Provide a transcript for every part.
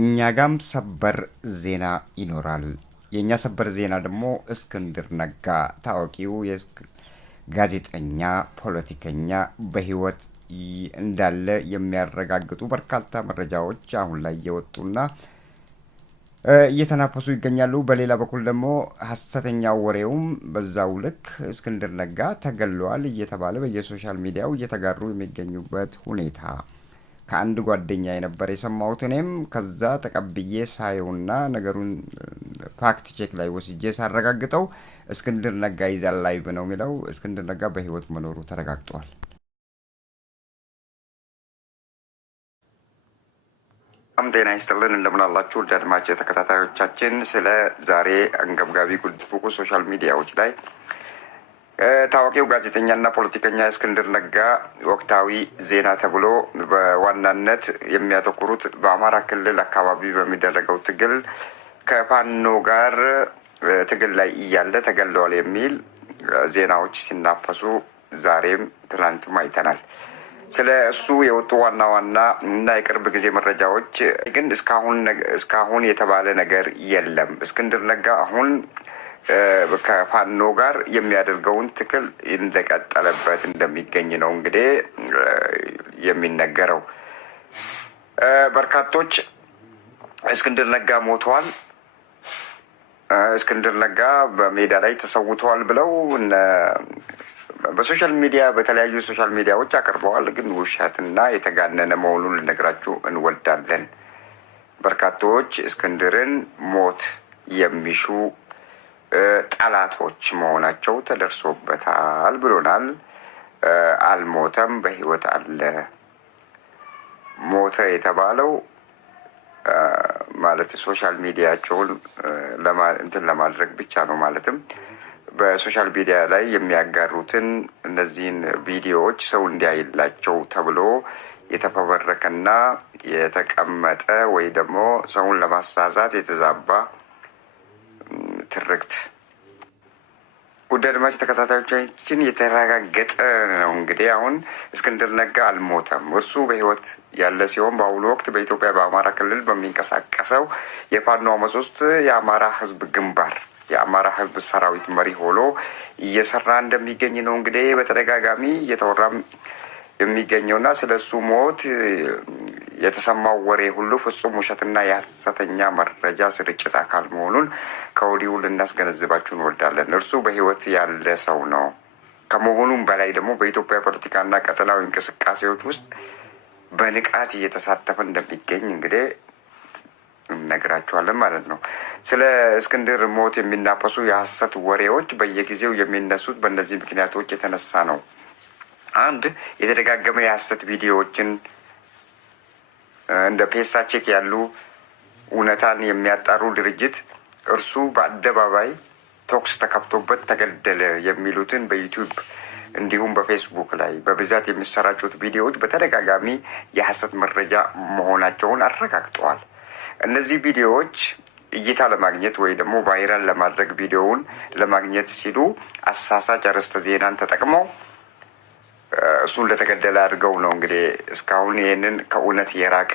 እኛ ጋም ሰበር ዜና ይኖራል። የኛ ሰበር ዜና ደግሞ እስክንድር ነጋ ታዋቂው ጋዜጠኛ ፖለቲከኛ በህይወት እንዳለ የሚያረጋግጡ በርካታ መረጃዎች አሁን ላይ እየወጡና እየተናፈሱ ይገኛሉ። በሌላ በኩል ደግሞ ሀሰተኛው ወሬውም በዛው ልክ እስክንድር ነጋ ተገሏል እየተባለ በየሶሻል ሚዲያው እየተጋሩ የሚገኙበት ሁኔታ ከአንድ ጓደኛ የነበረ የሰማሁት እኔም ከዛ ተቀብዬ ሳየውና ነገሩን ፋክት ቼክ ላይ ወስጄ ሳረጋግጠው እስክንድር ነጋ ይዛል ላይቭ ነው የሚለው እስክንድር ነጋ በህይወት መኖሩ ተረጋግጧል። ጤና ይስጥልን እንደምን አላችሁ ውድ አድማጭ ተከታታዮቻችን። ስለ ዛሬ አንገብጋቢ ጉዳይ ሶሻል ሚዲያዎች ላይ ታዋቂው ጋዜጠኛና ፖለቲከኛ እስክንድር ነጋ ወቅታዊ ዜና ተብሎ በዋናነት የሚያተኩሩት በአማራ ክልል አካባቢ በሚደረገው ትግል ከፋኖ ጋር ትግል ላይ እያለ ተገለዋል የሚል ዜናዎች ሲናፈሱ ዛሬም ትናንትም አይተናል። ስለ እሱ የወጡ ዋና ዋና እና የቅርብ ጊዜ መረጃዎች ግን እስካሁን የተባለ ነገር የለም። እስክንድር ነጋ አሁን ከፋኖ ጋር የሚያደርገውን ትግል እንደቀጠለበት እንደሚገኝ ነው እንግዲህ የሚነገረው። በርካቶች እስክንድር ነጋ ሞቷል፣ እስክንድር ነጋ በሜዳ ላይ ተሰውተዋል ብለው በሶሻል ሚዲያ በተለያዩ ሶሻል ሚዲያዎች አቅርበዋል። ግን ውሸትና የተጋነነ መሆኑን ልነግራችሁ እንወዳለን። በርካቶች እስክንድርን ሞት የሚሹ ጠላቶች መሆናቸው ተደርሶበታል ብሎናል። አልሞተም፣ በህይወት አለ። ሞተ የተባለው ማለት ሶሻል ሚዲያቸውን እንትን ለማድረግ ብቻ ነው። ማለትም በሶሻል ሚዲያ ላይ የሚያጋሩትን እነዚህን ቪዲዮዎች ሰው እንዲያይላቸው ተብሎ የተፈበረከና የተቀመጠ ወይ ደግሞ ሰውን ለማሳሳት የተዛባ ትርክት። ውድ አድማጭ ተከታታዮቻችን የተረጋገጠ ነው እንግዲህ አሁን እስክንድር ነጋ አልሞተም። እርሱ በህይወት ያለ ሲሆን በአሁኑ ወቅት በኢትዮጵያ በአማራ ክልል በሚንቀሳቀሰው የፋኖ አመፅ ውስጥ የአማራ ህዝብ ግንባር የአማራ ህዝብ ሰራዊት መሪ ሆኖ እየሰራ እንደሚገኝ ነው እንግዲህ በተደጋጋሚ እየተወራም የሚገኘውና ስለ እሱ ሞት የተሰማው ወሬ ሁሉ ፍጹም ውሸትና የሐሰተኛ መረጃ ስርጭት አካል መሆኑን ከወዲሁ ልናስገነዝባችሁ እንወዳለን። እርሱ በህይወት ያለ ሰው ነው። ከመሆኑም በላይ ደግሞ በኢትዮጵያ ፖለቲካና ቀጠናዊ እንቅስቃሴዎች ውስጥ በንቃት እየተሳተፈ እንደሚገኝ እንግዲህ እነግራችኋለን ማለት ነው። ስለ እስክንድር ሞት የሚናፈሱ የሐሰት ወሬዎች በየጊዜው የሚነሱት በእነዚህ ምክንያቶች የተነሳ ነው። አንድ የተደጋገመ የሐሰት ቪዲዮዎችን እንደ ፔሳ ቼክ ያሉ እውነታን የሚያጣሩ ድርጅት እርሱ በአደባባይ ቶክስ ተከፍቶበት ተገደለ የሚሉትን በዩቲዩብ እንዲሁም በፌስቡክ ላይ በብዛት የሚሰራጩት ቪዲዮዎች በተደጋጋሚ የሐሰት መረጃ መሆናቸውን አረጋግጠዋል። እነዚህ ቪዲዮዎች እይታ ለማግኘት ወይ ደግሞ ቫይራል ለማድረግ ቪዲዮውን ለማግኘት ሲሉ አሳሳች አርዕስተ ዜናን ተጠቅመው እሱን ለተገደለ አድርገው ነው እንግዲህ እስካሁን ይህንን ከእውነት የራቀ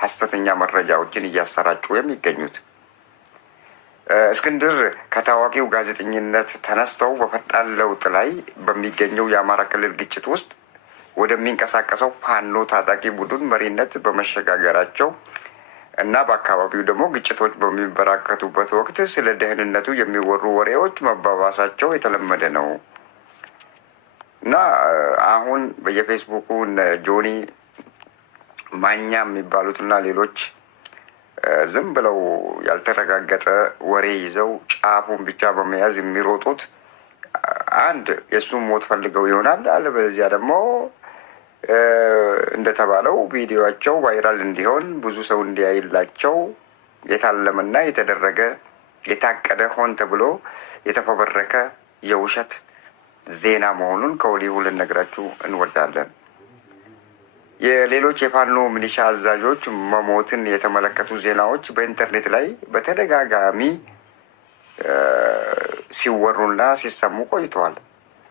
ሐሰተኛ መረጃዎችን እያሰራጩ የሚገኙት። እስክንድር ከታዋቂው ጋዜጠኝነት ተነስተው በፈጣን ለውጥ ላይ በሚገኘው የአማራ ክልል ግጭት ውስጥ ወደሚንቀሳቀሰው ፋኖ ታጣቂ ቡድን መሪነት በመሸጋገራቸው እና በአካባቢው ደግሞ ግጭቶች በሚበራከቱበት ወቅት ስለ ደህንነቱ የሚወሩ ወሬዎች መባባሳቸው የተለመደ ነው እና አሁን በየፌስቡኩ ጆኒ ማኛ የሚባሉትና ሌሎች ዝም ብለው ያልተረጋገጠ ወሬ ይዘው ጫፉን ብቻ በመያዝ የሚሮጡት አንድ የእሱን ሞት ፈልገው ይሆናል። አለበለዚያ ደግሞ እንደተባለው ቪዲዮቸው ቫይራል እንዲሆን ብዙ ሰው እንዲያይላቸው የታለመና የተደረገ የታቀደ ሆን ተብሎ የተፈበረከ የውሸት ዜና መሆኑን ከወዲሁ ልነግራችሁ እንወዳለን። የሌሎች የፋኖ ሚሊሻ አዛዦች መሞትን የተመለከቱ ዜናዎች በኢንተርኔት ላይ በተደጋጋሚ ሲወሩና ሲሰሙ ቆይተዋል።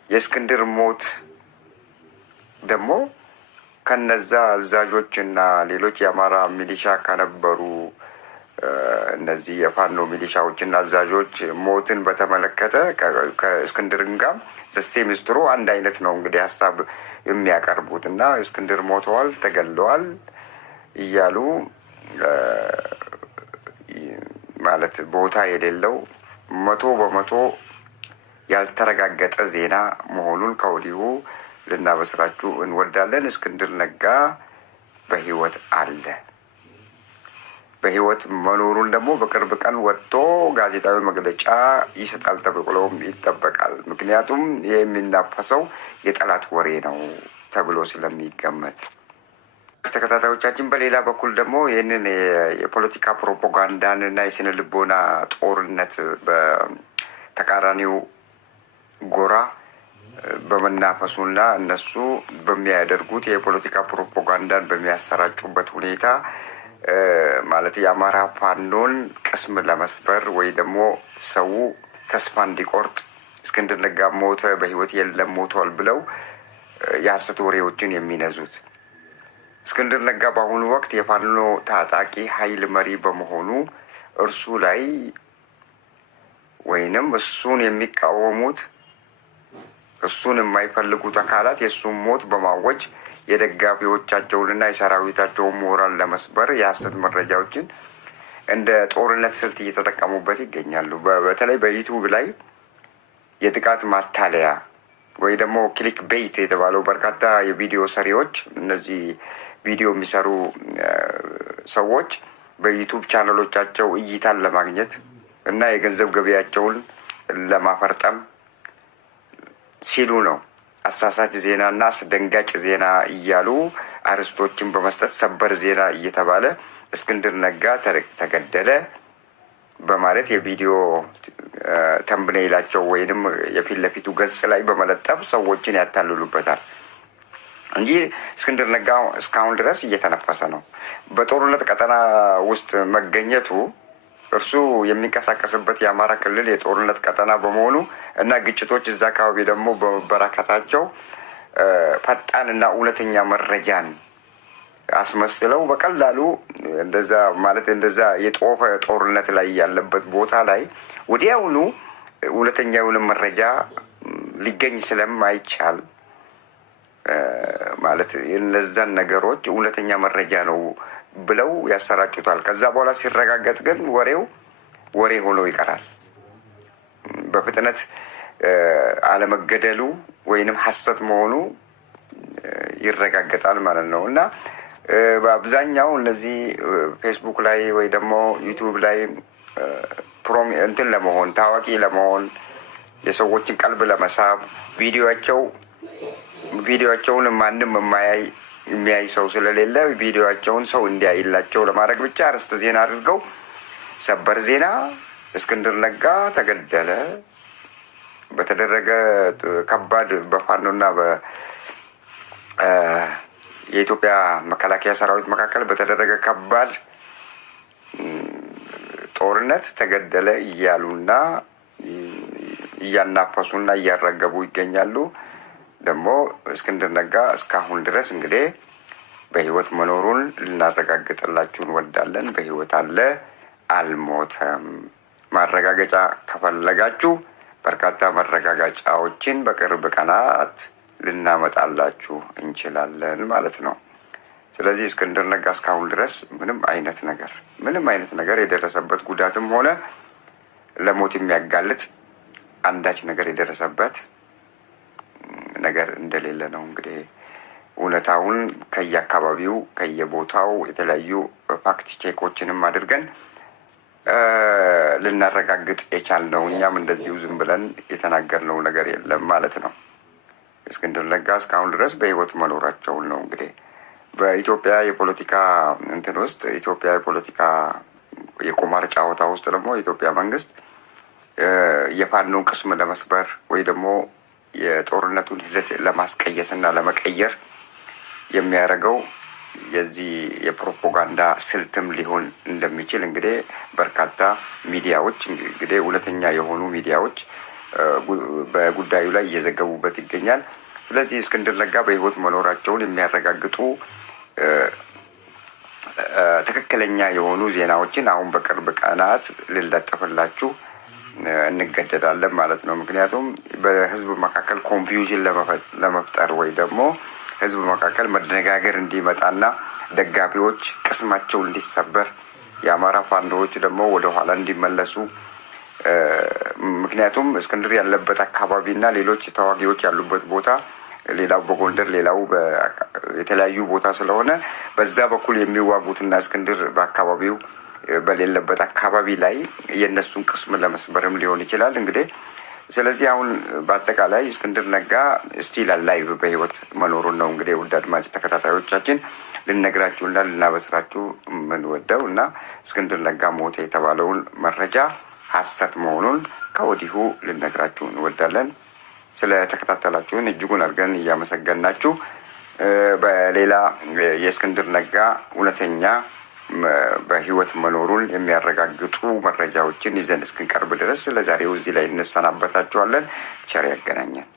የእስክንድር ሞት ደግሞ ከነዛ አዛዦች እና ሌሎች የአማራ ሚሊሻ ከነበሩ እነዚህ የፋኖ ሚሊሻዎችና አዛዦች ሞትን በተመለከተ ከእስክንድርን ጋር ሚኒስትሩ አንድ አይነት ነው እንግዲህ ሀሳብ የሚያቀርቡት እና እስክንድር ሞተዋል፣ ተገለዋል እያሉ ማለት ቦታ የሌለው 100% ያልተረጋገጠ ዜና መሆኑን ከወዲሁ ልናበስራችሁ እንወዳለን። እስክንድር ነጋ በህይወት አለ። በህይወት መኖሩን ደግሞ በቅርብ ቀን ወጥቶ ጋዜጣዊ መግለጫ ይሰጣል ተብሎም ይጠበቃል። ምክንያቱም ይህ የሚናፈሰው የጠላት ወሬ ነው ተብሎ ስለሚገመት ተከታታዮቻችን፣ በሌላ በኩል ደግሞ ይህንን የፖለቲካ ፕሮፓጋንዳን እና የስነ ልቦና ጦርነት በተቃራኒው ጎራ በመናፈሱና እነሱ በሚያደርጉት የፖለቲካ ፕሮፓጋንዳን በሚያሰራጩበት ሁኔታ ማለት የአማራ ፋኖን ቅስም ለመስበር ወይ ደግሞ ሰው ተስፋ እንዲቆርጥ እስክንድር ነጋ ሞተ፣ በህይወት የለም፣ ሞቷል ብለው የሐሰት ወሬዎችን የሚነዙት እስክንድር ነጋ በአሁኑ ወቅት የፋኖ ታጣቂ ኃይል መሪ በመሆኑ እርሱ ላይ ወይንም እሱን የሚቃወሙት እሱን የማይፈልጉት አካላት የእሱን ሞት በማወጅ የደጋፊዎቻቸውንና የሰራዊታቸውን ሞራል ለመስበር የሐሰት መረጃዎችን እንደ ጦርነት ስልት እየተጠቀሙበት ይገኛሉ። በተለይ በዩቱብ ላይ የጥቃት ማታለያ ወይ ደግሞ ክሊክ ቤት የተባለው በርካታ የቪዲዮ ሰሪዎች፣ እነዚህ ቪዲዮ የሚሰሩ ሰዎች በዩቱብ ቻናሎቻቸው እይታን ለማግኘት እና የገንዘብ ገበያቸውን ለማፈርጠም ሲሉ ነው አሳሳች ዜና እና አስደንጋጭ ዜና እያሉ አርዕስቶችን በመስጠት ሰበር ዜና እየተባለ እስክንድር ነጋ ተገደለ በማለት የቪዲዮ ተምብኔላቸው ወይንም የፊት ለፊቱ ገጽ ላይ በመለጠፍ ሰዎችን ያታልሉበታል እንጂ እስክንድር ነጋ እስካሁን ድረስ እየተነፈሰ ነው። በጦርነት ቀጠና ውስጥ መገኘቱ እርሱ የሚንቀሳቀስበት የአማራ ክልል የጦርነት ቀጠና በመሆኑ እና ግጭቶች እዛ አካባቢ ደግሞ በመበራከታቸው ፈጣን እና እውነተኛ መረጃን አስመስለው በቀላሉ እንደዛ የጦፈ ጦርነት ላይ ያለበት ቦታ ላይ ወዲያውኑ እውነተኛ የሆነ መረጃ ሊገኝ ስለማይቻል ማለት እነዛን ነገሮች እውነተኛ መረጃ ነው ብለው ያሰራጩታል። ከዛ በኋላ ሲረጋገጥ ግን ወሬው ወሬ ሆኖ ይቀራል። በፍጥነት አለመገደሉ ወይንም ሐሰት መሆኑ ይረጋገጣል ማለት ነው እና በአብዛኛው እነዚህ ፌስቡክ ላይ ወይ ደግሞ ዩቱብ ላይ እንትን ለመሆን ታዋቂ ለመሆን የሰዎችን ቀልብ ለመሳብ ቪዲዮቸውን ማንም የሚያይ ሰው ስለሌለ ቪዲዮቸውን ሰው እንዲያይላቸው ለማድረግ ብቻ አርዕስተ ዜና አድርገው ሰበር ዜና እስክንድር ነጋ ተገደለ በተደረገ ከባድ በፋኖና የኢትዮጵያ መከላከያ ሰራዊት መካከል በተደረገ ከባድ ጦርነት ተገደለ እያሉና እያናፈሱና እያረገቡ ይገኛሉ። ደግሞ እስክንድር ነጋ እስካሁን ድረስ እንግዲህ በህይወት መኖሩን ልናረጋግጥላችሁ እንወዳለን። በህይወት አለ፣ አልሞተም። ማረጋገጫ ከፈለጋችሁ በርካታ መረጋገጫዎችን በቅርብ ቀናት ልናመጣላችሁ እንችላለን ማለት ነው። ስለዚህ እስክንድር ነጋ እስካሁን ድረስ ምንም አይነት ነገር የደረሰበት ጉዳትም ሆነ ለሞት የሚያጋልጥ አንዳች ነገር የደረሰበት ነገር እንደሌለ ነው። እንግዲህ እውነታውን ከየአካባቢው ከየቦታው የተለያዩ ፋክት ቼኮችንም አድርገን ልናረጋግጥ የቻልነው እኛም እንደዚሁ ዝም ብለን የተናገርነው ነገር የለም ማለት ነው። እስክንድር ነጋ እስካሁን ድረስ በህይወት መኖራቸውን ነው። እንግዲህ በኢትዮጵያ የፖለቲካ እንትን ውስጥ ኢትዮጵያ የፖለቲካ የቁማር ጨዋታ ውስጥ ደግሞ የኢትዮጵያ መንግስት የፋኖን ቅስም ለመስበር ወይ ደግሞ የጦርነቱን ሂደት ለማስቀየስ እና ለመቀየር የሚያደርገው የዚህ የፕሮፓጋንዳ ስልትም ሊሆን እንደሚችል እንግዲህ በርካታ ሚዲያዎች እንግዲህ እውነተኛ የሆኑ ሚዲያዎች በጉዳዩ ላይ እየዘገቡበት ይገኛል። ስለዚህ እስክንድር ነጋ በህይወት መኖራቸውን የሚያረጋግጡ ትክክለኛ የሆኑ ዜናዎችን አሁን በቅርብ ቀናት ልንለጥፍላችሁ እንገደዳለን ማለት ነው። ምክንያቱም በህዝብ መካከል ኮንፊውዥን ለመፍጠር ወይ ደግሞ ህዝብ መካከል መደነጋገር እንዲመጣና ደጋፊዎች ቅስማቸው እንዲሰበር የአማራ ፋኖዎች ደግሞ ወደ ኋላ እንዲመለሱ ምክንያቱም እስክንድር ያለበት አካባቢና ሌሎች ተዋጊዎች ያሉበት ቦታ ሌላው በጎንደር ሌላው የተለያዩ ቦታ ስለሆነ በዛ በኩል የሚዋጉትና እስክንድር በአካባቢው በሌለበት አካባቢ ላይ የነሱን ቅስም ለመስበርም ሊሆን ይችላል እንግዲህ። ስለዚህ አሁን በአጠቃላይ እስክንድር ነጋ ስቲል አላይቭ በህይወት መኖሩን ነው እንግዲህ ውድ አድማጭ ተከታታዮቻችን ልነግራችሁና ልናበስራችሁ የምንወደው እና እስክንድር ነጋ ሞተ የተባለውን መረጃ ሐሰት መሆኑን ከወዲሁ ልነግራችሁ እንወዳለን። ስለተከታተላችሁን እጅጉን አድርገን እያመሰገናችሁ በሌላ የእስክንድር ነጋ እውነተኛ በህይወት መኖሩን የሚያረጋግጡ መረጃዎችን ይዘን እስክንቀርብ ድረስ ለዛሬው እዚህ ላይ እንሰናበታችኋለን። ቸር ያገናኘን።